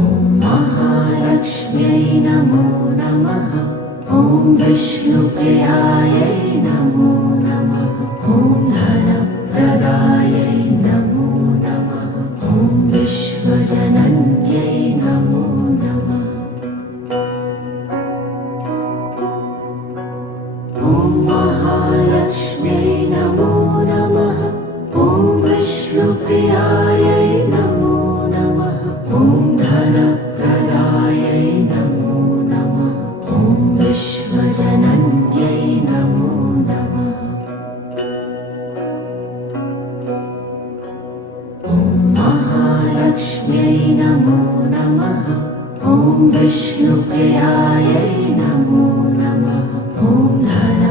ॐ महालक्ष्म्यै नमो नमः। ॐ विष्णुप्रियायै नमो नमः। ॐ धनप्रदायै नमो नमः। ॐ विश्वजनन्यै नमो नमः। ॐ महालक्ष्म्यै नमो नमः। ॐ विष्णुप्रियायै नमो नमः। ॐ धनप्रदायै नमो नमः। ॐ विश्वजनन्यै नमो नमः। ॐ महालक्ष्म्यै नमो नमः। ॐ विष्णुप्रियायै नमो नमः। ॐ धन